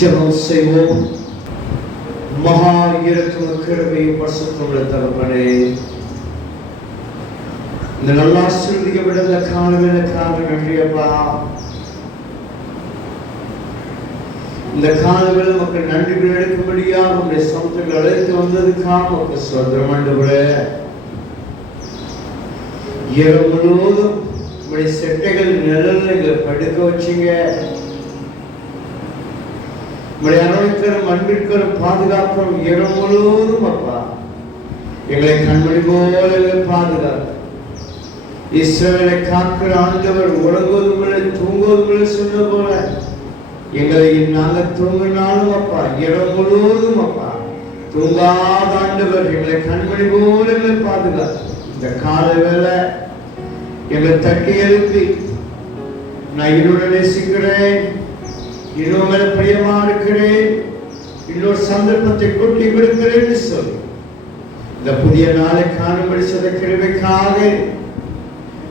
ஜெபம் செய்வோம். மகா இரக்கம் கிருபை பரிசுத்தமுள்ள தகப்பனே, இந்த நல்ல ஆசீர்வதிக்கப்பட்ட காலவேளைக்காக நன்றியப்பா. இந்த காலவேளை மக்கள் நன்றிகள் எடுக்கும்படியாக உங்களுடைய சமூகத்தில் அழைத்து வந்ததுக்காக மக்கள் ஸ்தோத்திரம் ஆண்டவரே. இரவு முழுவதும் உங்களுடைய செட்டைகள் நிழல்ல எங்களை படுக்க வச்சிங்க. உங்களுடைய அரவணைக்கரும் அன்பிற்கரும் பாதுகாப்பும் இரவு முழுவதும் அப்பா எங்களை கண்மணி போல பாதுகாப்பு. இஸ்ரவேலை காக்கிற ஆண்டவர் உறங்குவதும் இல்லை தூங்குவதும் இல்லை சொன்ன போல எங்களை நாங்கள் தூங்கினாலும் அப்பா இரவு முழுவதும் அப்பா தூங்காத ஆண்டவர் எங்களை கண்மணி போல எங்களை பாதுகாப்பு. இந்த கால வேளை எங்களை தட்டி எழுப்பி நான் என்னோட நேசிக்கிறேன், இன்னும் மேல பிரியமா இருக்கிறேன், இன்னொரு சந்தர்ப்பத்தை கொட்டி கொடுக்கிறேன்னு சொல்லி இந்த புதிய நாளை காணும்படி செய்த கிருபைக்காக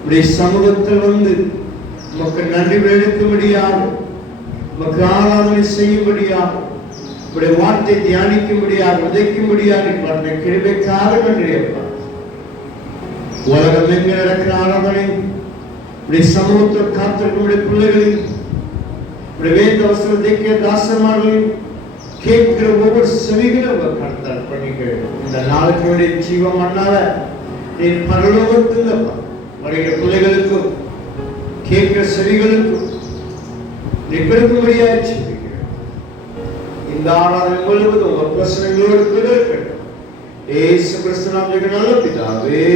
உடைய சமூகத்தில் வந்து மக்கள் நன்றி எடுக்கும்படியாக, மக்கள் ஆராதனை செய்யும்படியாக, உடைய வார்த்தை தியானிக்கும்படியாக, விதைக்கும்படியாக கிருபைக்காக நன்றியப்பா. உலகம் எங்க நடக்கிற ஆராதனை உடைய சமூகத்தில் காத்திருக்கும் பிள்ளைகளின் வேத வசனத்தை தாசமார்களையும் கேட்கிற ஒவ்வொரு செவிகளும் கர்த்தர் பண்ணிக்க. இந்த நாளுக்கு வேண்டிய ஜீவம் அண்ணால நீ பரலோகத்தில் வருகிற பிள்ளைகளுக்கும் கேட்கிற செவிகளுக்கும் நீ பெருக்கும்படியாக இந்த ஆராதனை முழுவதும் உங்க பிரச்சனைகளோடு கூட இருக்கட்டும். ஏசு கிறிஸ்து நாமத்தில் நல்ல பிதாவே.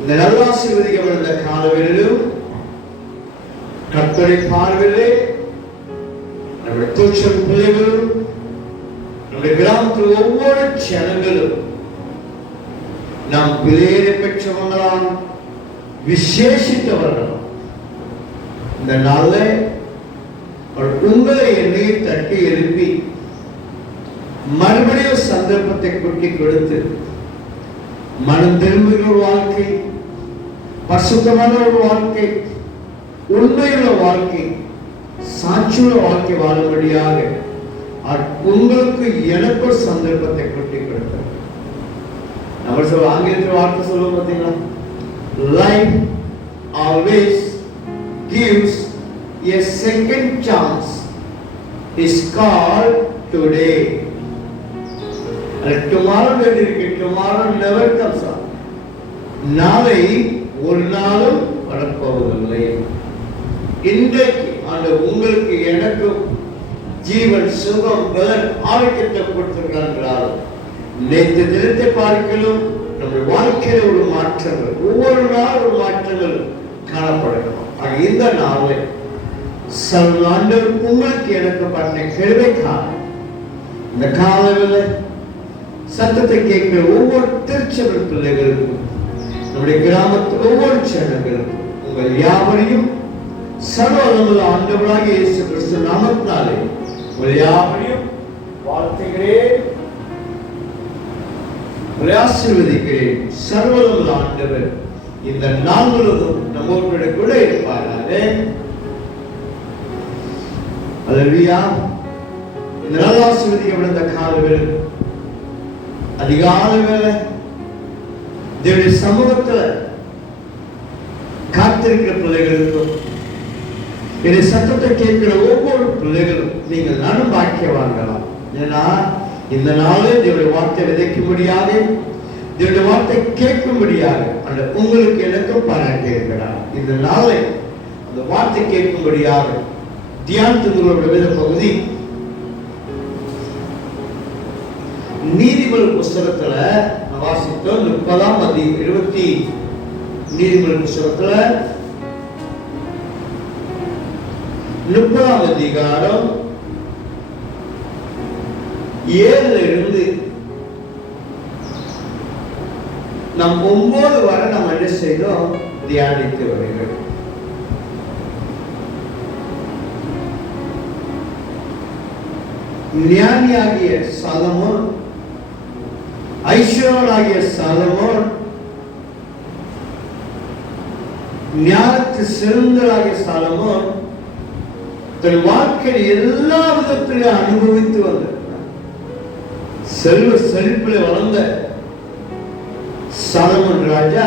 இந்த நல்ல ஆசீர்வதிக்கப்பட்ட காலவேளையிலும் கர்த்தருடைய பார்வையிலே நம்முடைய தூச்சல் பிள்ளைகளும் நம்முடைய கிராமத்தில் ஒவ்வொரு ஜனங்களும் நாம் விலையேற பெற்றவங்களாம் விசேஷித்தவர்களாம் இந்த நாளில் உங்களை என்னையை தட்டி எழுப்பி மறுபடியும் சந்தர்ப்பத்தை கொட்டி கொடுத்து மனம் திரும்புகிற ஒரு வாழ்க்கை, பரிசுத்தமான ஒரு வாழ்க்கை, உண்மையுள்ள வாழ்க்கை, சாட்சியுள்ள வாழ்க்கை வாழும்படியாக உங்களுக்கு எனக்கு ஒரு சந்தர்ப்பத்தை கொட்டி கொடுத்தார். நம்ம சொல்ல ஆங்கிலத்தில் வார்த்தை சொல்லுவோம் பார்த்தீங்களா, life always gives a second chance is called today. And tomorrow when you get tomorrow never comes up. நாளை ஒரு நாளும் வரப்போவதில்லை. இன்றைக்கு அந்த உங்களுக்கு எனக்கும் ஜீவன் சுகம் பலன் ஆரோக்கியத்தை கொடுத்திருக்கிறார்கள். நேற்று தினத்தை பார்க்கலும் நம்முடைய வாழ்க்கையில ஒரு மாற்றங்கள், ஒவ்வொரு நாள் ஒரு மாற்றங்கள் காணப்படணும். இந்த நாளில் ஆண்டவர் உங்களுக்கு எனக்கு பண்ண கிருபைக்காக இந்த காலங்களில் சத்தத்தை கேட்கிற ஒவ்வொரு திருச்சபை பிள்ளைகளுக்கும் நம்முடைய கிராமத்தில் ஒவ்வொரு ஜனங்களுக்கும் உங்கள் யாவரையும் சர்வவல்லமையுள்ள ஆண்டவராகிய இயேசு கிறிஸ்து நாமத்தினாலே உங்கள் யாவரையும் வாழ்த்துகிறேன், உங்களை ஆசீர்வதிக்கிறேன். சர்வவல்லமையுள்ள ஆண்டவர் இந்த நாள் முழுவதும் நம்மோடு கூட இருப்பாராக. அல்லேலூயா. இந்த நாள் ஆசீர்வதிக்கப்பட்ட காலவேளை அதிகாலை வேளை தேவனுடைய சமூகத்தில் காத்திருக்கிற பிள்ளைகளுக்கும் என்னுடைய சத்தத்தை கேட்கிற ஒவ்வொரு பிள்ளைகளும் நீங்கள் நானும் பாக்கியவான்களாம். ஏன்னா இந்த நாளே தேவனுடைய வார்த்தை விதைக்கும்படியாக, தேவனுடைய வார்த்தை கேட்கும்படியாக அந்த உங்களுக்கு எனக்கும் பாராட்டியிருக்கிறார். இந்த நாளை அந்த வார்த்தை கேட்கும்படியாக தியானத்தினுடைய வேத பகுதி நீதிமொழிகள் புஸ்தகத்துல வாசித்தோம். 30 நீதிமொழிகள் புஸ்தகத்துல 30 அதிகாரம் 7 இருந்து நாம் 9 வரை நாம் என்ன செய்தோம், தியானித்து வருகிறோம். ஞானியாகிய சாலமோன், ஐஸ்வர்யனாகிய சாலமோன், ஞானத்து சிறந்தராகிய சாலமோன் தன் வாழ்க்கையில் எல்லா விதத்திலும் அனுபவித்து வந்திருக்கிறார். செல்வ செழிப்பில் வளர்ந்த சாலமோன் ராஜா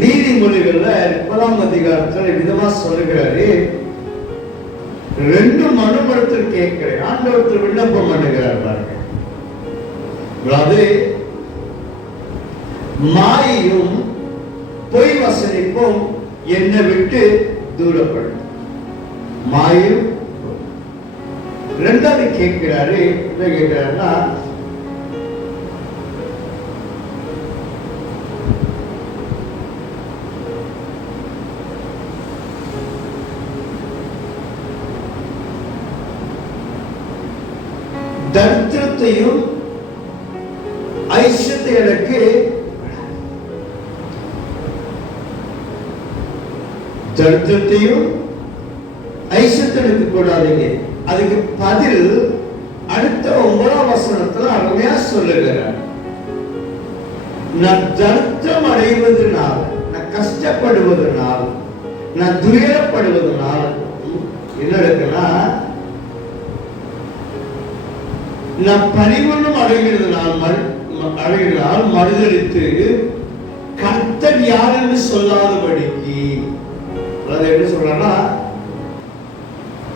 நீதிமொழிகள்ல 30ஆம் அதிகாரத்துல விதமா சொல்லுகிறாரு. 2 மனுபடத்தில் கேட்கிறேன், ஆண்டவரத்தில் விண்ணப்பம் பண்ணுகிறார் பாருங்க. மாயையும் பொய் வசனிப்பும் என்னை விட்டு தூரப்படும். மாயும் 2வது கேட்கிறாரு. என்ன கேட்கிறாருன்னா, தரித்திரத்தையும் ஐஸ்வர்யத்தை எனக்கு தரித்திரத்தையும் ஐஸ்வர்யத்தை கூடாதீங்க. அதுக்கு பதில் அடுத்த 9ஆம் வசனத்துல அருமையா சொல்லுகிறார். நான் தரித்திரம் அடைவதனால, நான் கஷ்டப்படுவதனால, நான் துயரப்படுவதனால என்ன இருக்குன்னா, நான் பரிவண்ணம் அடைகிறதுனால் மறுதளித்து கர்த்தர் யார் என்று சொல்லாதபடிக்கு, அதாவது என்ன சொல்றா,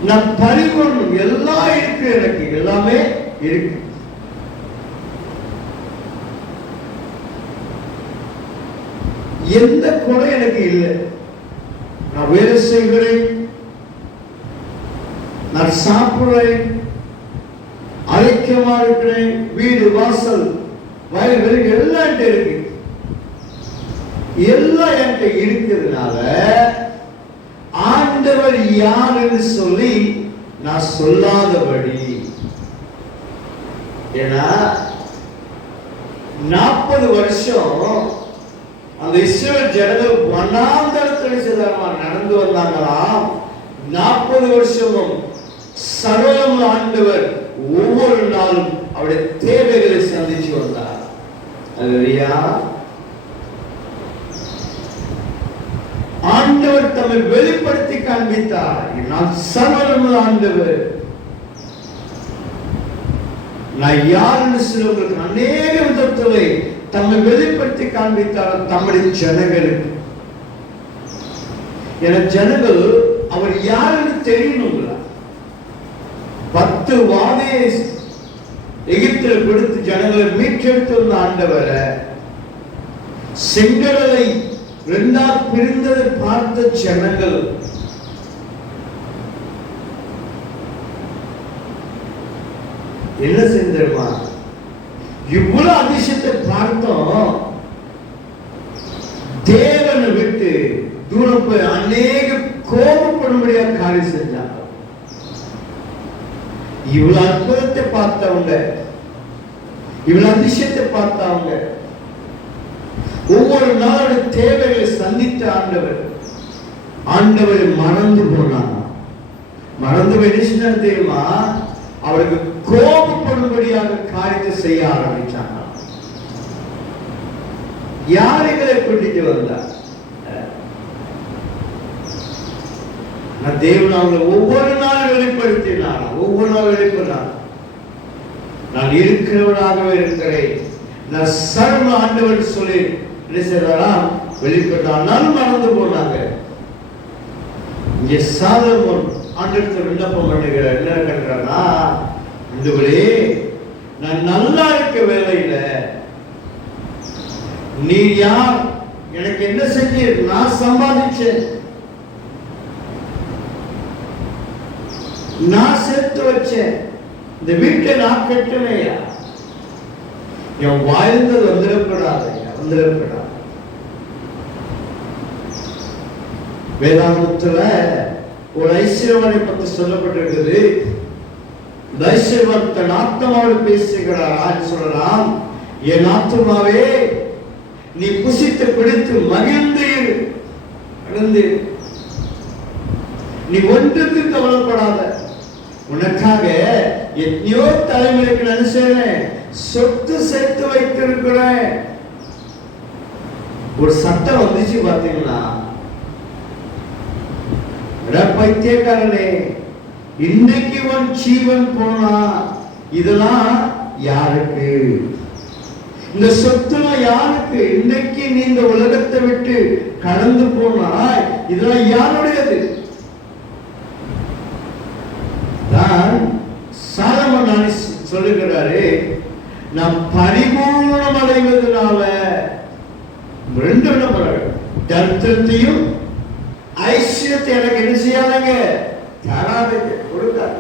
நான் பரிவண்ணம் எல்லாம் இருக்கு, எனக்கு எல்லாமே இருக்கு, எந்த குறை எனக்கு இல்லை. நான் வேலை செய்கிறேன், நான் சாப்பிடுறேன், ஐக்கியமா இருக்கிறேன், வீடு வாசல் வயல் வெளி எல்லாம் இருக்கு, எல்லாம் என்கிட்ட இருக்கிறதுனால ஆண்டவர் யார் என்று சொல்லி நான் சொல்லாதபடி. ஏன்னா 40 வருஷம் அந்த இஸ்ரவேல் ஜனங்கள் வனாந்தரத்தில் நடந்து வந்தாங்களாம். 40 வருஷமும் சகலம் ஆண்டவர் ஒவ்வொரு நாளும் அவருடைய தேவைகளை சந்திச்சு வந்தார். அல்லேலூயா. ஆண்டவர் தம்மை வெளிப்படுத்தி காண்பித்தார். நான் சகலம் ஆண்டவர், நான் யாருன்னு சொல்லுவதற்கு அநேக விதத்திலே தம்மை வெளிப்படுத்தி காண்பித்தார் தம்முடைய ஜனங்களுக்கு. என ஜனங்கள் அவர் யாருன்னு தெரியணுங்களா? 10 வாதையை எகிப்தில் கொடுத்து ஜனங்களை மீட்டெடுத்து வந்த ஆண்டவரை, செங்கடலை 2ஆக பிரிந்ததை பார்த்த ஜனங்கள் என்ன செஞ்சிருமா? இவ்வளவு அதிசயத்தை பார்த்தோம், தேவனை விட்டு தூரம் போய் அநேக கோபப்படும்படியாக காரியம் செஞ்சாங்க. இவ்வளவு அற்புதத்தை பார்த்தவங்க, இவ்வளவு அதிசயத்தை பார்த்தவங்க, ஒவ்வொரு நாளுடைய தேவைகளை சந்தித்த ஆண்டவர் மறந்து போனாங்க. மறந்து என்ன தெரியுமா? அவருக்கு கோபப்படும்படியாக காரியத்தை செய்ய ஆரம்பிச்சாங்க. யாரைகளை கூட்டிட்டு வந்தார்? தேவன் அவங்களை ஒவ்வொரு நாள் வெளிப்படுத்தினார். ஒவ்வொரு நாள் வெளிப்படுத்தினார். நான் இருக்கிறவனாகவே இருக்கிறேன், நான் சர்வ ஆண்டவர் சொல்லி வெளிப்பட்டாலும் மறந்து போனாங்க. இங்கே சாலமோன் ஆண்டவரிடத்தில் விண்ணப்பம் பண்ணுகிறார். என்ன கண்டானா, ஆண்டவரே, நான் நல்லா இருக்க வேலையில நீ யார், எனக்கு என்ன செஞ்ச? நான் சம்பாதிச்சேன், நான் சேர்த்து வச்சேன், இந்த வீட்டை நான் கட்டணையா, என் வாழ்ந்தது வந்துடப்படாது, வந்துடப்படாது. வேதாந்தத்துல ஒரு ஐஸ்வர்யவானை பற்றி சொல்லப்பட்டிருக்குது. ஐஸ்வர்யவான் தன் ஆத்மாவோடு பேசுகிறார். சொல்லலாம், என் ஆத்மாவே நீ புசித்து பிடித்து மகிழ்ந்து நீ ஒன்றுக்கு கவலைப்படாத, உனக்காக எத்தனையோ தலைமுறைக்கு நினைச்சேன், சொத்து சேர்த்து வைத்திருக்கிறேன். ஒரு சட்டம் வந்துச்சு பாத்தீங்களா? பைத்தியக்காரனே, இன்னைக்கு உன் ஜீவன் போனா இதெல்லாம் யாருக்கு? இந்த சொத்துலாம் யாருக்கு? இன்னைக்கு நீ இந்த உலகத்தை விட்டு கடந்து போனா இதெல்லாம் யாருடையது? தான் சாலமோன் சொல்லுகிறாரு, நாம் பரிபூர்ணம் அடைவதனால ரெண்டு தரித்திரத்தையும் ஐஸ்வர்யத்தை எனக்கு என்ன செய்யாதங்க, தராதங்க, கொடுக்காது.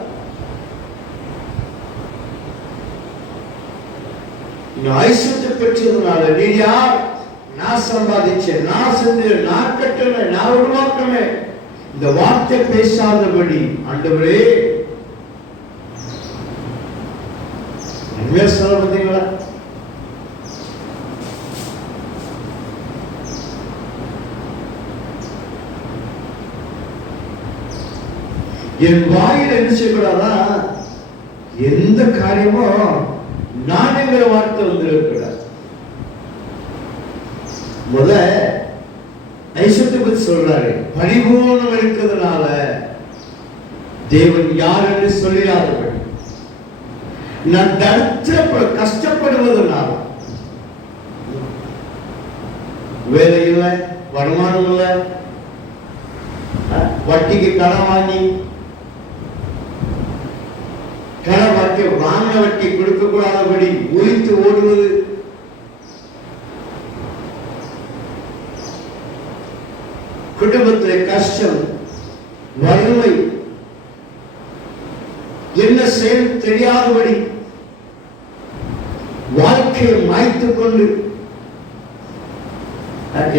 ஐஸ்வர்யத்தை பெற்றதுனால நீ யார்? நான் சம்பாதிச்சேன், நான் செஞ்சேன், நான் கட்டினேன், நான் உருவாக்கினேன். இந்த வார்த்தை பேசாதபடி ஆண்டவரே சொல்ல பார்த்தீங்களா? என் வாயில் என்ன செய்யக்கூடாதா? எந்த காரியமும் நான் என்கிற வார்த்தை வந்துடக்கூடாது. முத ஐஸ்வர்யத்தை பத்தி சொல்றாரு, பரிபூர்ணம் இருக்கிறதுனால தேவன் யார் என்று சொல்லிடாதபடி, நான் கஷ்டப்படுவதனால, வேலை இல்லை, வருமானம் இல்லை, வட்டிக்கு கடன் வாங்கி வாங்கின வட்டி கொடுக்க கூடாதபடி ஒழித்து ஓடுவது, குடும்பத்தில் கஷ்டம், வறுமை, என்ன செயல் தெரியாதபடி வாழ்க்கையை மாய்த்துக் கொண்டு,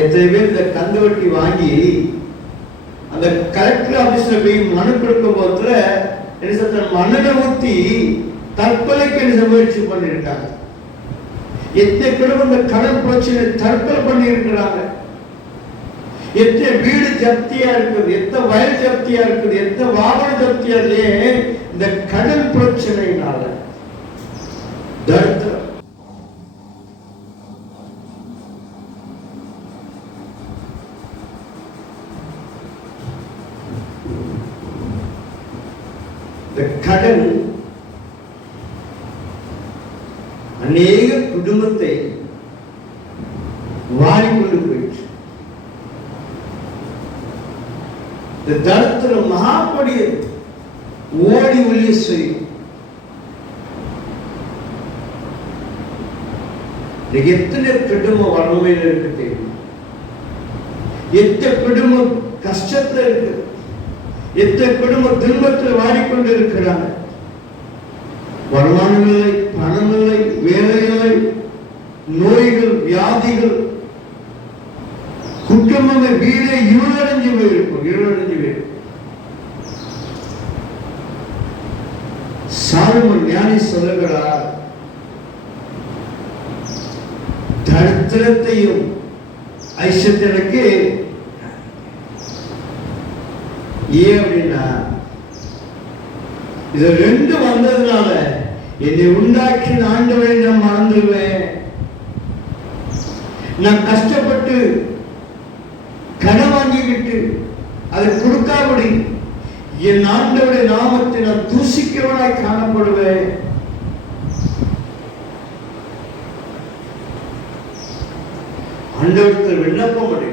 எத்தனை பேர் இந்த கந்து வட்டி வாங்கி அந்த கலெக்டர் ஆபீஸ்ல போய் மனு கொடுக்கும் போதுல மண்ணெண்ணை ஊத்தி தற்கொலைக்கு முயற்சி பண்ணிருக்காங்க. எத்தனை பேரும் இந்த கடன் பிரச்சனை தற்கொலை பண்ணி இருக்கிறாங்க. எத்தனை வீடு ஜப்தியா இருக்குது, எத்தனை வயல் ஜப்தியா இருக்குது, எத்தனை வாகன ஜப்தியா இல்லையே இந்த கடன் பிரச்சனையினால. தரித்திரம், கடன் அநேக குடும்பத்தை வாரிக்கொண்டு போயிற்று. இந்த தரித்திரம் மகாப்படியது, ஓடி ஒளிய செய்யும். எத்தனை குடும்பம் வறுமையில் இருக்கு தெரியும், எத்தனை குடும்பம் கஷ்டத்துல இருக்கு, எத்தனை குடும்பம் துன்பத்தில் வாடிக்கொண்டு இருக்கிறாங்க. வருமானம் இல்லை, பணம் இல்லை, வேலை இல்லை, நோய்கள், வியாதிகள், குடும்பமே வீடே இருளடைஞ்சு போயிருக்கும், இருளடைஞ்சு போயிருக்கும். சாலமோன் ஞானி சொல்லுகிறார், தரித்திரத்தையும் ஐஸ்வர்யத்திற்கு. ஏன் அப்படின்னா, இது ரெண்டு வந்ததுனால என்னை உண்டாக்கி ஆண்டவரை நான் மறந்துடுவேன். நான் கஷ்டப்பட்டு கடன் வாங்கிக்கிட்டு அதை கொடுக்காபடி என் ஆண்டவருடைய நாமத்தை நான் தூசிக்கிறவனாய் காணப்படுவேன். ஆண்டவருக்கு விண்ணப்பம் பண்ணி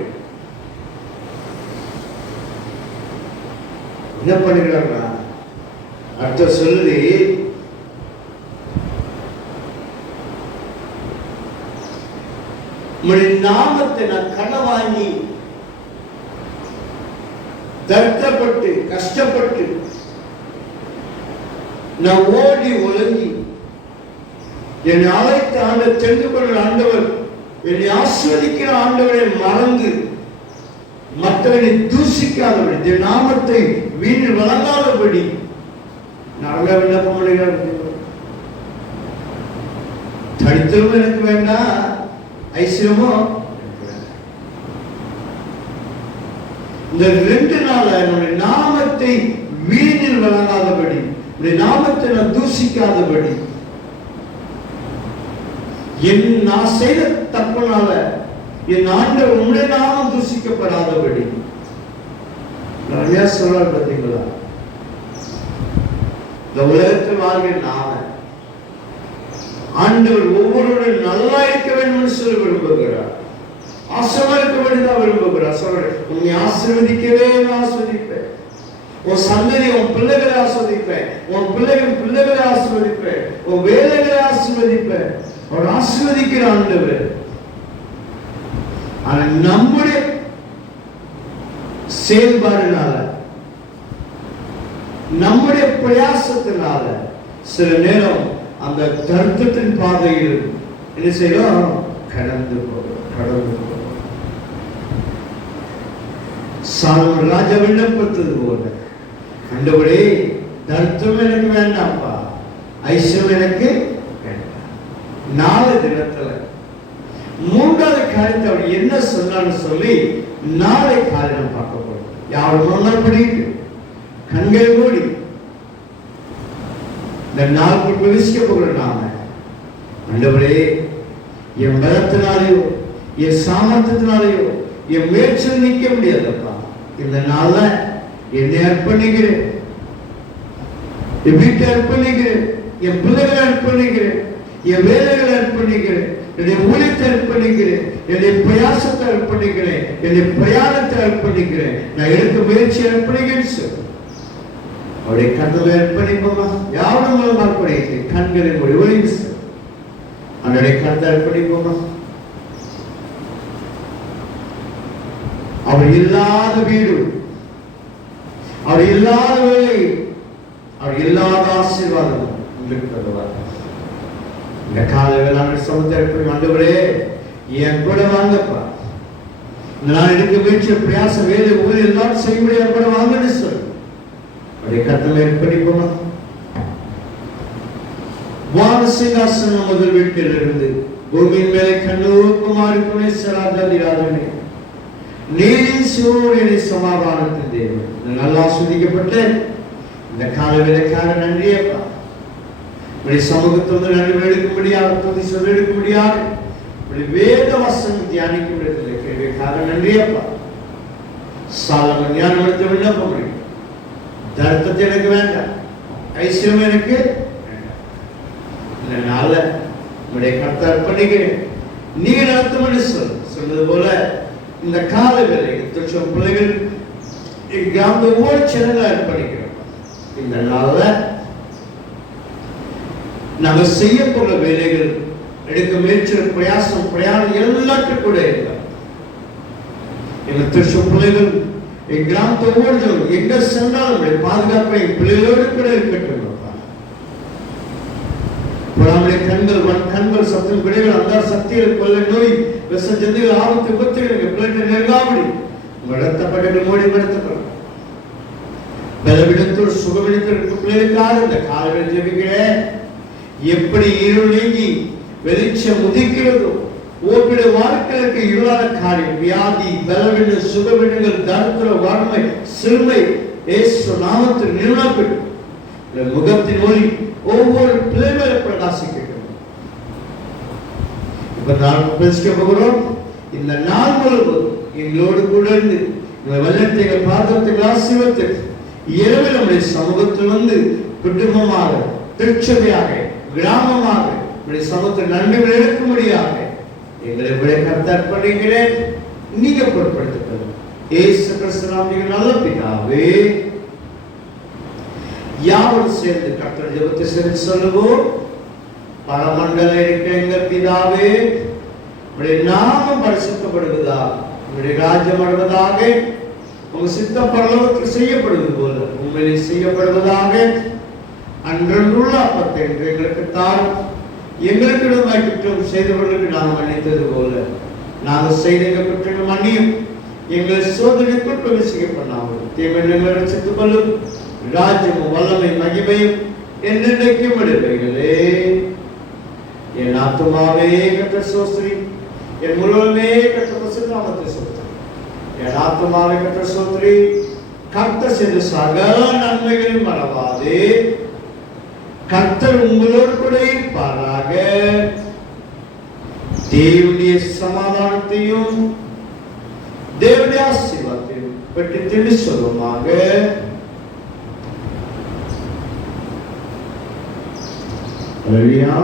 என்ன பண்ணுகிறாங்க? அடுத்த சொல்லி நாமத்தை நான் கடன் வாங்கி தரித்திரப்பட்டு கஷ்டப்பட்டு நான் ஓடி ஒழுங்கி என்னை அழைத்த ஆண்டவர், தெரிந்து கொள்ள ஆண்டவர், என்னை ஆஸ்வதிக்கிற ஆண்டவரை மறந்து மற்றவனை தூசிக்காதபடி, நாமத்தை வீணில் வழங்காதபடி நல்ல விண்ணப்பம் பண்ணுகிறார். தரித்திரமும் எனக்கு வேண்டாம், ஐஸ்வர்யமும். இந்த ரெண்டு நாள் என்னுடைய நாமத்தை வீணில் வழங்காதபடி, நாமத்தை நான் தூசிக்காதபடி, நான் செய்த தப்புனால என் ஆண்டவர் உம்முடைய நாமம் தூசிக்கப்படாதபடி நிறைய சொல்றாரு பார்த்தீங்களா? இந்த உலகத்தில் வாழ்கிற நாம ஆண்டவர் ஒவ்வொருவரும் நல்லா இருக்க வேண்டும் சொல்லி விரும்புகிறார். ஆசீர்வாதம் இருக்க வேண்டும் விரும்புகிறார். சொல்ற உன்னை ஆசீர்வதிக்கவே ஆஸ்வதிப்பேன், உன் சந்ததி உன் பிள்ளைகளை ஆஸ்வதிப்பேன், உன் பிள்ளைகள் பிள்ளைகளை ஆசீர்வதிப்பேன், உன் வேலைகளை ஆசீர்வதிப்பேன். அவர் ஆசீர்வதிக்கிற ஆண்டவர். ஆனா நம்முடைய செயல்பாடுனால, நம்முடைய பிரயாசத்தினால சில நேரம் அந்த தர்க்கத்தின் பாதையில் என்ன செய்யலாம்? கடந்து போகும். சாலமோன் ராஜா விண்ணப்பத்தது போல, ஆண்டவரே தர்த்தம் எனக்கு வேண்டாம்ப்பா, ஐஸ்வர்யம் எனக்கு வேண்டாம். 4 தினத்துல 3வது காரியத்தை அவர் என்ன சொன்னான்னு சொல்லி 4 காரியம் பார்க்க போறோம். யாரும் முன்னால் படிட்டு கண்கள் மூடி இந்த நாள் பிரவேசிக்க போகிற நாம, ஆண்டவரே என் பலத்தினாலேயோ என் சாமர்த்தியத்தினாலேயோ என் முயற்சியில் நிற்க முடியாதப்பா. இந்த நாள்ல என்னை அர்ப்பணிக்கிறேன், என் வீட்டை அர்ப்பணிக்கிறேன், என் பிள்ளைகளை அர்ப்பணிக்கிறேன், என் வேலைகளை அர்ப்பணிக்கிறேன், என்னுடைய ஊழியத்தை அர்ப்பணிக்கிறேன், என்னுடைய பிரயாசத்தை அர்ப்பணிக்கிறேன், என்னுடைய பிரயாணத்தை அர்ப்பணிக்கிறேன், நான் எடுக்க முயற்சியை அர்ப்பணிக்கிறேன் சொல்லு. அவருடைய கண்களை அர்ப்பணிப்போமா? யாரும் மூலம் அர்ப்பணித்து கண்களை மூடி ஒளிவு அவருடைய கண்களை அர்ப்பணிப்போமா? அவர் இல்லாத வீடு, அவர் இல்லாத வேலை, அவர் இல்லாத ஆசீர்வாதம் உங்களுக்கு தருவார். இந்த கால வேளாண் சமுத்திரம் ஆண்டவரே என் கூட வாங்கப்பா, நான் எடுக்க முயற்சி பிரயாச வேலை ஊழியம் எல்லாரும் செய்ய முடியாது கூட வாங்கன்னு சொல்லு. அவருடைய கட்டளை ஏற்படுத்திப்போமா? வான சிங்காசனம் முதல் வீட்டிலிருந்து பூமியின் மேலே கண்ணூக்குமாறு புனேஸ்வராஜாதிராஜனே, நீரின் சூரியனை சமாதானத்தின் தேவன், நல்லா ஆஸ்வதிக்கப்பட்ட இந்த கால வேலைக்கார நன்றியப்பா. சமூகத்தை நன்மை எடுக்கும்படியாக துதி சொல்ல எடுக்கும்படியாக வேத வசனம் தியானிக்க முடியவில்லை. கேள்விக்கார நன்றியப்பா. சாலமோன் ஞானம் எடுத்து விண்ணப்பம் முடியும். தர்த்தத்தை எனக்கு வேண்டாம், ஐஸ்வர்யம் எனக்கு இதனால உங்களுடைய கர்த்தர் அர்ப்பணிக்கிறேன், நீங்க நடத்தும் சொன்னது போல இந்த கால வேலை பிள்ளைகள் கிராம ஒவ்வொரு சேனலை அர்ப்பணிக்கிறோம். இந்த நாள்ல நாங்க செய்ய போற வேலைகள் எடுக்க முயற்சி பிரயாசம் பிரயாணம் எல்லாத்துக்கும் கூட இருக்கலாம். எங்க திருச்ச பிள்ளைகள் என் கிராமத்தை ஒவ்வொரு எங்க சென்றாலும் பாதுகாப்பை பிள்ளைகளோடு கூட இருக்கட்டும். கண்கள் சத்தம் பிள்ளைகள் அந்த சக்திகள் கொள்ள நோய் விஷ ஜந்துகள் ஆபத்து விபத்துகளுக்கு பிள்ளைகள் நெருங்காமடி உங்கள் ரத்தப்படைகள் மூடிப்படுத்தப்படும். பலவிடத்தோடு சுகவிடத்தில் இருக்க பிள்ளைகளுக்காக இந்த காலவில் ஜெபிக்கிறேன். எப்படி இருள் நீங்கி வெளிச்சம் உதிக்கிறதோ ஓப்பிட வாழ்க்கைக்கு இருளான காரியம் வியாதி பலவிட சுகவிடங்கள் தரித்திர வறுமை சிறுமை இயேசு நாமத்தில் நிறுவனப்படும். முகத்தின் ஒளி ஒவ்வொரு பிள்ளைகளை பிரகாசிக்கட்டும். இப்ப நான் பேசிக்க போகிறோம். இந்த நாள் முழுவதும் எங்களோடு கூட இருந்து வல்லத்தை பாதத்தை ஆசீர்வதித்து இரவில் நம்முடைய சமூகத்தில் வந்து குடும்பமாக திருச்சபையாக கிராமமாக சமூகத்தை நன்மைகள் எடுக்கும்படியாக எங்களை விட கர்த்தர் பண்ணுகிறேன். நீங்க பொருட்படுத்த இயேசு கிறிஸ்து நாமத்தில் நல்ல பிதாவே. யாவரும் சேர்ந்து கர்த்தர் ஜெபத்தை சேர்ந்து சொல்லுவோம். பரமண்டல இருக்கிற எங்கள் பிதாவே, உம்முடைய நாமம் பரிசுத்தப்படுவதாக, உம்முடைய ராஜ்யம் வருவதாக, உங்க சித்தம் பரலோகத்தில் செய்யப்படுவது போல உண்மையிலே செய்யப்படுவதாக. அன்றுள்ள அப்பத்தை எங்களுக்கு தாரும். எங்களுக்கு குற்றம் செய்தவர்களுக்கு நாம் மன்னித்தது போல நாங்கள் செய்த குற்றங்கள் மன்னியும். எங்களை சோதனைக்குள் பிரவேசிக்க பண்ணாமல் தீமைகளை ரட்சித்துக் கொள்ளும். ராஜ்யமும் வல்லமை மகிமையும் என்னென்றைக்கும் விடுவைகளே. என் ஆத்துமாவே கர்த்தர் ஸ்தோத்திரி, என் முழுவதுமே கர்த்தர் பரிசுத்த நாமத்தை ஸ்தோத்திரி. என் ஆத்துமாவே கர்த்தர் ஸ்தோத்திரி, கர்த்தர் செய்த சகல நன்மைகளையும் மறவாதே. கர்த்தர் உங்களோடு கூட இருப்பாராக. தேவனுடைய சமாதானத்தையும் தேவனுடைய ஆசீர்வாதத்தையும் வெற்றி திரும்பி சொல்லுமாக. Hallelujah.